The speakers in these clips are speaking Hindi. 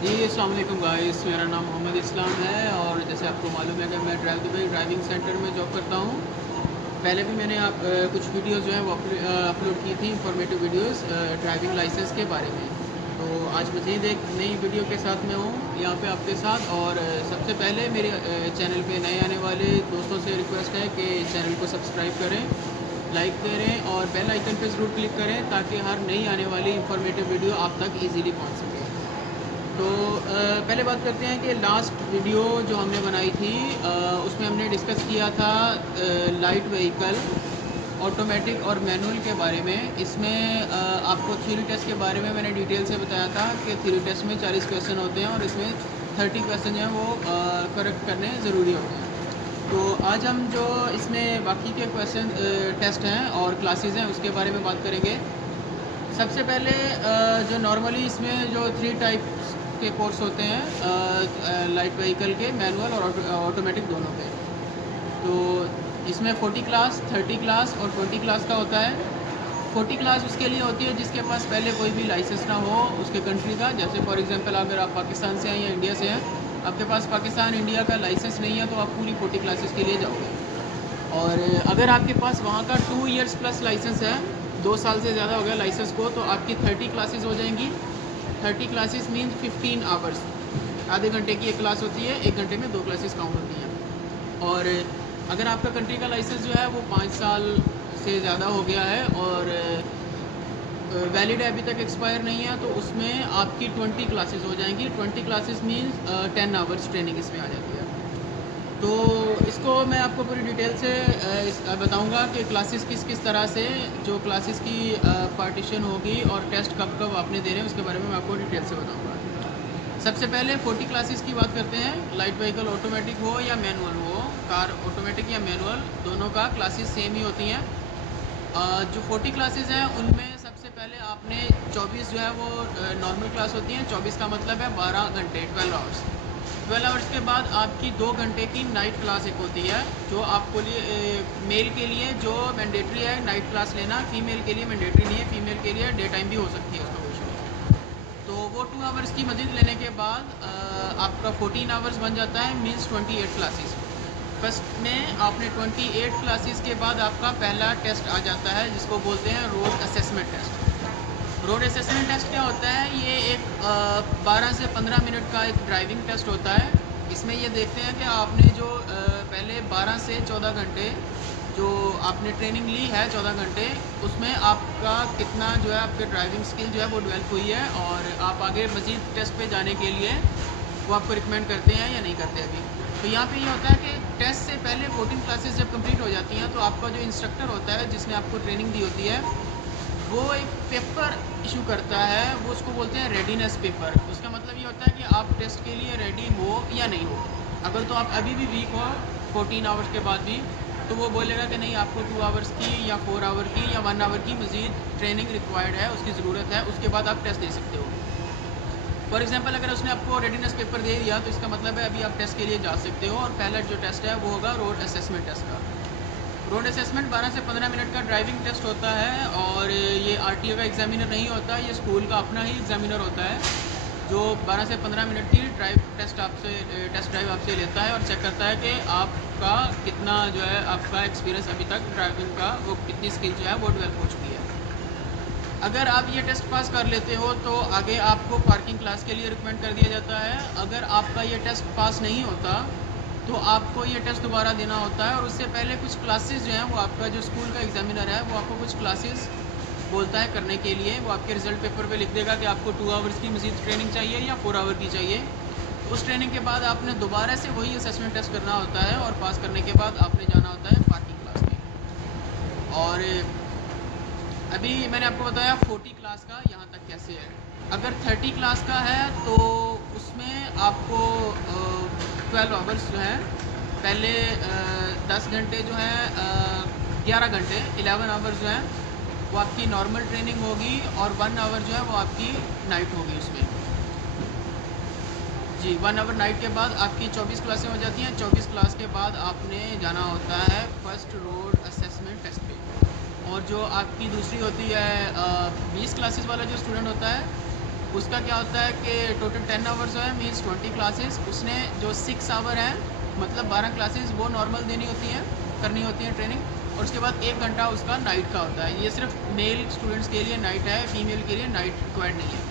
जी, अस्सलाम वालेकुम गाइस, मेरा नाम मोहम्मद इस्लाम है और जैसे आपको मालूम है कि मैं ड्राइव दुबई ड्राइविंग सेंटर में जॉब करता हूँ। पहले भी मैंने कुछ वीडियोज़ जो हैं वो अपलोड की थी, इंफॉर्मेटिव वीडियोज़ ड्राइविंग लाइसेंस के बारे में। तो आज मज़ीद एक नई वीडियो के साथ मैं हूँ यहाँ पे आपके साथ। और सबसे पहले मेरे चैनल पे नए आने वाले दोस्तों से रिक्वेस्ट है कि चैनल को सब्सक्राइब करें, लाइक करें और बेल आइकन पे ज़रूर क्लिक करें ताकि हर नई आने वाली इंफॉर्मेटिव वीडियो आप तक ईज़िली पहुँच सके। तो पहले बात करते हैं कि लास्ट वीडियो जो हमने बनाई थी उसमें हमने डिस्कस किया था लाइट व्हीकल ऑटोमेटिक और मैनुअल के बारे में। इसमें आपको थ्योरी टेस्ट के बारे में मैंने डिटेल से बताया था कि थ्योरी टेस्ट में 40 क्वेश्चन होते हैं और इसमें 30 क्वेश्चन जो हैं वो करेक्ट करने ज़रूरी होते हैं। तो आज हम जो इसमें बाकी के क्वेश्चन टेस्ट हैं और क्लासेस हैं उसके बारे में बात करेंगे। सबसे पहले जो नॉर्मली इसमें जो 3 टाइप्स के कोर्स होते हैं लाइट व्हीकल के, मैनुअल और ऑटोमेटिक दोनों के। तो इसमें 40 क्लास, 30 क्लास और 20 क्लास का होता है। 40 क्लास उसके लिए होती है जिसके पास पहले कोई भी लाइसेंस ना हो उसके कंट्री का। जैसे फॉर एग्जांपल अगर आप पाकिस्तान से हैं या इंडिया से हैं, आपके पास पाकिस्तान इंडिया का लाइसेंस नहीं है तो आप पूरी 40 क्लासेस के लिए जाओगे। और अगर आपके पास वहाँ का 2 इयर्स प्लस लाइसेंस है, 2 साल से ज़्यादा हो गया लाइसेंस को, तो आपकी 30 क्लासेस हो जाएंगी। 30 क्लासेस मीन 15 आवर्स। आधे घंटे की एक क्लास होती है, 1 घंटे में 2 क्लासेस काउंट होती हैं। और अगर आपका कंट्री का लाइसेंस जो है वो 5 साल से ज़्यादा हो गया है और वैलिड अभी तक एक्सपायर नहीं है, तो उसमें आपकी 20 क्लासेस हो जाएंगी। 20 क्लासेस मीन्स 10 आवर्स ट्रेनिंग इसमें आ जाती है। तो इसको मैं आपको पूरी डिटेल से बताऊंगा कि क्लासेस किस किस तरह से, जो क्लासेस की पार्टीशन होगी और टेस्ट कब कब आपने देने हैं उसके बारे में मैं आपको डिटेल से बताऊंगा। सबसे पहले 40 क्लासेस की बात करते हैं। लाइट व्हीकल ऑटोमेटिक हो या मैनुअल हो, कार ऑटोमेटिक या मैनुअल, दोनों का क्लासेस सेम ही होती हैं। जो 40 क्लासेस हैं उनमें सबसे पहले आपने 24 जो है वो नॉर्मल क्लास होती हैं। 24 का मतलब है 12 घंटे, 12 आवर्स। 12 आवर्स के बाद आपकी 2 घंटे की नाइट क्लास एक होती है, जो आपको मेल के लिए जो मैंडेटरी है नाइट क्लास लेना, फीमेल के लिए मैंडेटरी नहीं है, फीमेल के लिए डे टाइम भी हो सकती है उसका कोई इशू नहीं। तो वो 2 आवर्स की मजीद लेने के बाद आपका 14 आवर्स बन जाता है, मीन्स 28 क्लासेस। फर्स्ट में आपने 28 क्लासेस के बाद आपका पहला टेस्ट आ जाता है जिसको बोलते हैं road assessment test. Road assessment test क्या होता है? ये एक 12 से 15 मिनट का एक ड्राइविंग टेस्ट होता है। इसमें ये देखते हैं कि आपने जो पहले 12 से 14 घंटे जो आपने ट्रेनिंग ली है, 14 घंटे, उसमें आपका कितना जो है आपके ड्राइविंग स्किल जो है वो डेवलप हुई है और आप आगे मज़ीद टेस्ट पे जाने के लिए वो आपको रिकमेंड करते हैं या नहीं करते अभी। तो यहाँ पे ये होता है कि टेस्ट से पहले 14 क्लासेस जब कंप्लीट हो जाती हैं तो आपका जो इंस्ट्रक्टर होता है जिसने आपको ट्रेनिंग दी होती है वो एक पेपर इशू करता है, वो उसको बोलते हैं रेडीनेस पेपर। उसका मतलब ये होता है कि आप टेस्ट के लिए रेडी हो या नहीं हो। अगर तो आप अभी भी वीक हो 14 आवर्स के बाद भी, तो वो बोलेगा कि नहीं, आपको 2 आवर्स की या 4 आवर की या 1 आवर की मज़ीद ट्रेनिंग रिक्वायर्ड है, उसकी ज़रूरत है, उसके बाद आप टेस्ट दे सकते हो। फॉर एग्जांपल अगर उसने आपको रेडीनेस पेपर दे दिया तो इसका मतलब है अभी आप टेस्ट के लिए जा सकते हो। और पहला जो टेस्ट है वो होगा रोड असेसमेंट टेस्ट का। रोड असेसमेंट 12 से 15 मिनट का ड्राइविंग टेस्ट होता है और ये आरटीओ का एग्जामिनर नहीं होता, ये स्कूल का अपना ही एग्जामिनर होता है जो 12 से 15 मिनट की टेस्ट ड्राइव आपसे लेता है और चेक करता है कि आपका कितना जो है आपका एक्सपीरियंस अभी तक ड्राइविंग का, वो कितनी स्किल जो है वो डेवलप हो चुकी है। अगर आप ये टेस्ट पास कर लेते हो तो आगे आपको पार्किंग क्लास के लिए रिकमेंड कर दिया जाता है। अगर आपका ये टेस्ट पास नहीं होता तो आपको ये टेस्ट दोबारा देना होता है और उससे पहले कुछ क्लासेस जो हैं वो आपका जो स्कूल का एग्जामिनर है वो आपको कुछ क्लासेस बोलता है करने के लिए। वो आपके रिजल्ट पेपर पे लिख देगा कि आपको 2 आवर्स की मज़ीद ट्रेनिंग चाहिए या 4 आवर की चाहिए। उस ट्रेनिंग के बाद आपने दोबारा से वही असेसमेंट टेस्ट करना होता है और पास करने के बाद आपने जाना होता है पार्किंग क्लास में। और अभी मैंने आपको बताया 40 क्लास का यहाँ तक कैसे है। अगर 30 क्लास का है तो उसमें आपको 12 आवर्स जो हैं, पहले 10 घंटे जो हैं, 11 घंटे, 11 आवर्स जो हैं वो आपकी नॉर्मल ट्रेनिंग होगी और 1 आवर जो है वो आपकी नाइट होगी उसमें। जी, 1 आवर नाइट के बाद आपकी 24 क्लासें हो जाती हैं। 24 क्लास के बाद आपने जाना होता है फर्स्ट रोड असेसमेंट टेस्ट पे। और जो आपकी दूसरी होती है 20 क्लासेस वाला जो स्टूडेंट होता है उसका क्या होता है कि टोटल 10 आवर्स है, मीन्स 20 क्लासेस। उसने जो 6 आवर है मतलब 12 क्लासेस वो नॉर्मल देनी होती हैं, करनी होती है ट्रेनिंग। और उसके बाद 1 घंटा उसका नाइट का होता है। ये सिर्फ मेल स्टूडेंट्स के लिए नाइट है, फीमेल के लिए नाइट रिक्वायर्ड नहीं है।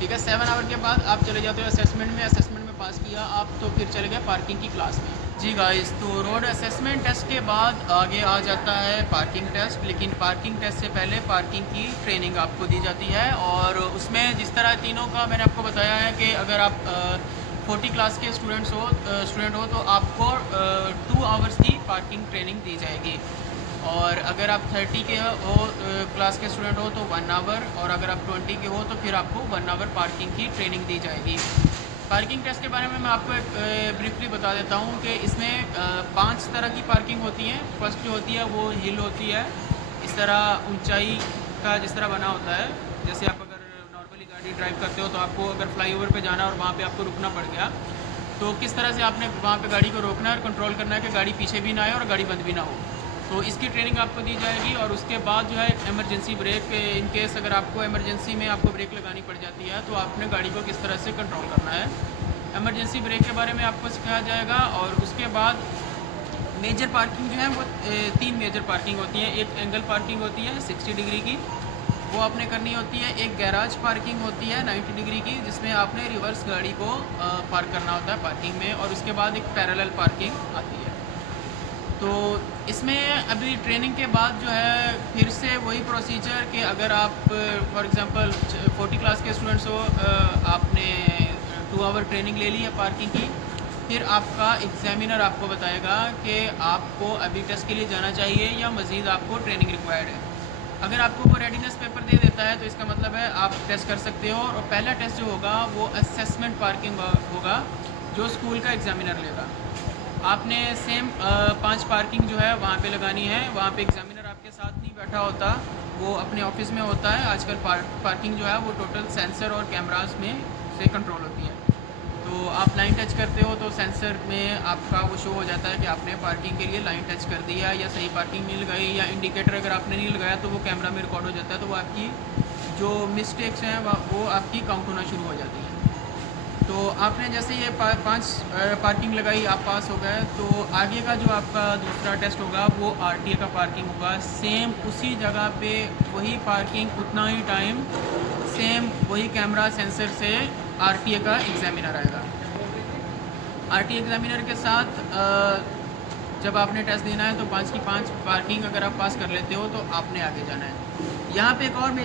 ठीक है। 7 आवर के बाद आप चले जाते हो असेसमेंट में। असेसमेंट में पास किया आप तो फिर चले गए पार्किंग की क्लास में। जी गाइस, तो रोड असेसमेंट टेस्ट के बाद आगे आ जाता है पार्किंग टेस्ट। लेकिन पार्किंग टेस्ट से पहले पार्किंग की ट्रेनिंग आपको दी जाती है। और उसमें जिस तरह तीनों का मैंने आपको बताया है कि अगर आप 40 क्लास के स्टूडेंट हो तो आपको 2 आवर्स की पार्किंग ट्रेनिंग दी जाएगी। और अगर आप 30 के हो क्लास के स्टूडेंट हो तो 1 आवर, और अगर आप 20 के हो तो फिर आपको 1 आवर पार्किंग की ट्रेनिंग दी जाएगी। पार्किंग टेस्ट के बारे में मैं आपको एक ब्रीफली बता देता हूँ कि इसमें 5 तरह की पार्किंग होती हैं। फर्स्ट जो होती है वो हिल होती है, इस तरह ऊंचाई का जिस तरह बना होता है। जैसे आप अगर नॉर्मली गाड़ी ड्राइव करते हो तो आपको अगर फ्लाईओवर पे जाना है और वहाँ पे आपको रुकना पड़ गया तो किस तरह से आपने वहाँ पे गाड़ी को रोकना है और कंट्रोल करना है कि गाड़ी पीछे भी ना आए और गाड़ी बंद भी ना हो। तो इसकी ट्रेनिंग आपको दी जाएगी। और उसके बाद जो है इमरजेंसी ब्रेक, इन केस अगर आपको इमरजेंसी में आपको ब्रेक लगानी पड़ जाती है तो आपने गाड़ी को किस तरह से कंट्रोल करना है। इमरजेंसी ब्रेक के बारे में आपको सिखाया जाएगा। और उसके बाद मेजर पार्किंग जो है वो 3 मेजर पार्किंग होती है। एक एंगल पार्किंग होती है 60 डिग्री की, वो आपने करनी होती है। एक गैराज पार्किंग होती है 90 डिग्री की, जिसमें आपने रिवर्स गाड़ी को पार्क करना होता है पार्किंग में। और उसके बाद एक पैरेलल पार्किंग आती है। तो इसमें अभी ट्रेनिंग के बाद जो है फिर से वही प्रोसीजर कि अगर आप फॉर एग्जांपल 40 क्लास के स्टूडेंट्स हो, आपने 2 आवर ट्रेनिंग ले ली है पार्किंग की। फिर आपका एग्जामिनर आपको बताएगा कि आपको अभी टेस्ट के लिए जाना चाहिए या मज़ीद आपको ट्रेनिंग रिक्वायर्ड है। अगर आपको वो रेडीनेस पेपर दे देता है तो इसका मतलब है आप टेस्ट कर सकते हो। और पहला टेस्ट जो होगा वो असेसमेंट पार्किंग होगा, जो स्कूल का एग्ज़ामिनर लेगा। आपने सेम 5 पार्किंग जो है वहाँ पे लगानी है। वहाँ पे एग्ज़ामिनर आपके साथ नहीं बैठा होता, वो अपने ऑफिस में होता है। आजकल पार्किंग जो है वो टोटल सेंसर और कैमरास में से कंट्रोल होती है। तो आप लाइन टच करते हो तो सेंसर में आपका वो शो हो जाता है कि आपने पार्किंग के लिए लाइन टच कर दिया या सही पार्किंग मिल गई। या इंडिकेटर अगर आपने नहीं लगाया तो वो कैमरा में रिकॉर्ड हो जाता है। तो वो आपकी जो मिस्टेक्स हैं वो आपकी काउंट होना शुरू हो जाती हैं। तो आपने जैसे ये 5 पार्किंग लगाई, आप पास हो गए, तो आगे का जो आपका दूसरा टेस्ट होगा वो आरटीए का पार्किंग होगा। सेम उसी जगह पे वही पार्किंग, उतना ही टाइम, सेम वही कैमरा सेंसर से आरटीए का एग्ज़ामिनर आएगा। आरटीए एग्ज़ामिनर के साथ जब आपने टेस्ट देना है तो 5 की 5 पार्किंग अगर आप पास कर लेते हो तो आपने आगे जाना है। यहाँ पे एक और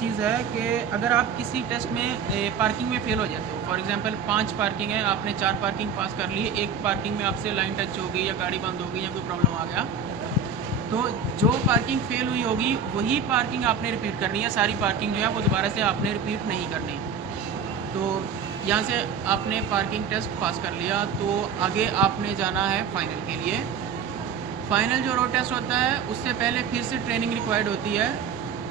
चीज़ है कि अगर आप किसी टेस्ट में पार्किंग में फ़ेल हो जाते हो, फॉर एग्जांपल 5 पार्किंग है, आपने 4 पार्किंग पास कर ली, एक पार्किंग में आपसे लाइन टच हो गई या गाड़ी बंद हो गई या कोई प्रॉब्लम आ गया, तो जो पार्किंग फ़ेल हुई होगी वही पार्किंग आपने रिपीट करनी है। सारी पार्किंग जो है वो दोबारा से आपने रिपीट नहीं करनी। तो यहाँ से आपने पार्किंग टेस्ट पास कर लिया तो आगे आपने जाना है फ़ाइनल के लिए। फ़ाइनल जो रोड टेस्ट होता है उससे पहले फिर से ट्रेनिंग रिक्वायर्ड होती है,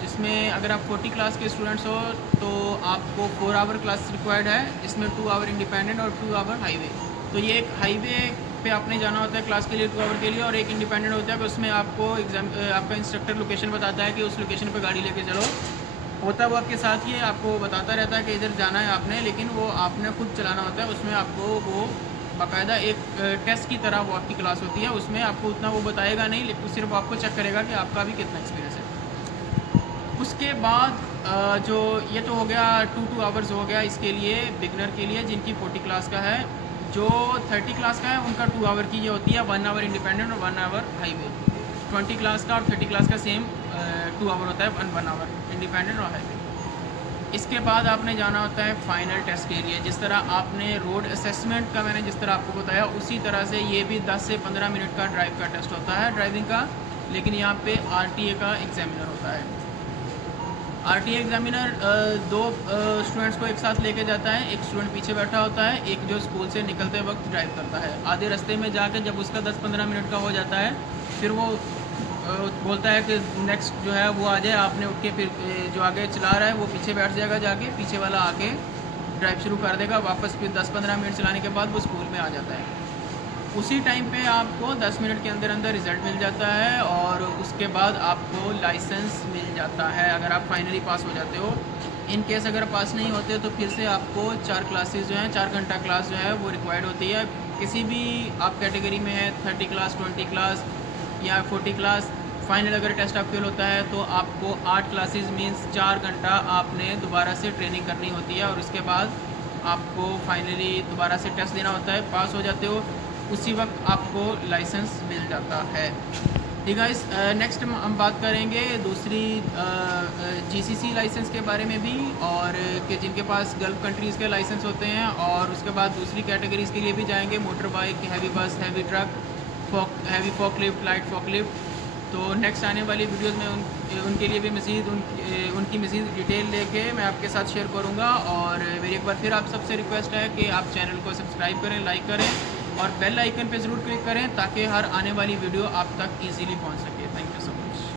जिसमें अगर आप 40 क्लास के स्टूडेंट्स हो तो आपको 4 आवर क्लास रिक्वायर्ड है, जिसमें 2 आवर इंडिपेंडेंट और 2 आवर हाईवे। तो ये एक हाईवे पे आपने जाना होता है क्लास के लिए 2 आवर के लिए, और एक इंडिपेंडेंट होता है कि उसमें आपको आपका इंस्ट्रक्टर लोकेशन बताता है कि उस लोकेशन पे गाड़ी लेके चलो। होता है वो आपके साथ ही, आपको बताता रहता है कि इधर जाना है आपने, लेकिन वो आपने खुद चलाना होता है। उसमें आपको वो बाकायदा एक टेस्ट की तरह वो आपकी क्लास होती है। उसमें आपको उतना वो बताएगा नहीं, लेकिन सिर्फ आपको चेक करेगा कि आपका भी कितना एक्सपीरियंस है। उसके बाद जो ये तो हो गया 2 आवर्स हो गया इसके लिए, बिगनर के लिए जिनकी 40 क्लास का है। जो 30 क्लास का है उनका 2 आवर की ये होती है, 1 आवर इंडिपेंडेंट और 1 आवर हाईवे। 20 क्लास का और 30 क्लास का सेम 2 आवर होता है, 1 आवर इंडिपेंडेंट और हाईवे। इसके बाद आपने जाना होता है फाइनल टेस्ट के लिए। जिस तरह आपने रोड असेसमेंट का मैंने जिस तरह आपको बताया, उसी तरह से ये भी 10 से 15 मिनट का ड्राइव का टेस्ट होता है, ड्राइविंग का। लेकिन यहाँ पे आरटीए का एग्ज़ामिनर होता है। आरटीए एग्ज़ामिनर 2 स्टूडेंट्स को एक साथ लेके जाता है। एक स्टूडेंट पीछे बैठा होता है, एक जो स्कूल से निकलते वक्त ड्राइव करता है। आधे रास्ते में जाके जब उसका 10-15 मिनट का हो जाता है, फिर वो बोलता है कि नेक्स्ट जो है वो आ जाए। आपने उठ के फिर जो आगे चला रहा है वो पीछे बैठ जाएगा, जाके पीछे वाला आके ड्राइव शुरू कर देगा। वापस फिर 10-15 मिनट चलाने के बाद वो स्कूल में आ जाता है। उसी टाइम पे आपको 10 मिनट के अंदर अंदर रिज़ल्ट मिल जाता है और उसके बाद आपको लाइसेंस मिल जाता है, अगर आप फाइनली पास हो जाते हो। इन केस अगर पास नहीं होते तो फिर से आपको 4 क्लासेस जो हैं, 4 घंटा क्लास जो है वो रिक्वायर्ड होती है। किसी भी आप कैटेगरी में है, 30 क्लास, 20 क्लास या 40 क्लास, फाइनल अगर टेस्ट आप फेल होता है तो आपको 8 क्लासेस मींस 4 घंटा आपने दोबारा से ट्रेनिंग करनी होती है, और उसके बाद आपको फाइनली दोबारा से टेस्ट देना होता है। पास हो जाते हो, उसी वक्त आपको लाइसेंस मिल जाता है। ठीक है गाइस, नेक्स्ट हम बात करेंगे दूसरी जीसीसी लाइसेंस के बारे में भी, और कि जिनके पास गल्फ़ कंट्रीज़ के लाइसेंस होते हैं, और उसके बाद दूसरी कैटेगरीज़ के लिए भी जाएंगे, मोटर बाइक, हैवी बस, heavy truck, heavy forklift, light forklift. तो नेक्स्ट आने वाली वीडियोस में उनके लिए भी मज़ीद उनकी मज़ीद डिटेल लेके मैं आपके साथ शेयर करूँगा। और मेरी एक बार फिर आप सबसे रिक्वेस्ट है कि आप चैनल को सब्सक्राइब करें, लाइक करें और बेल आइकन पे ज़रूर क्लिक करें, ताकि हर आने वाली वीडियो आप तक ईज़िली पहुँच सके।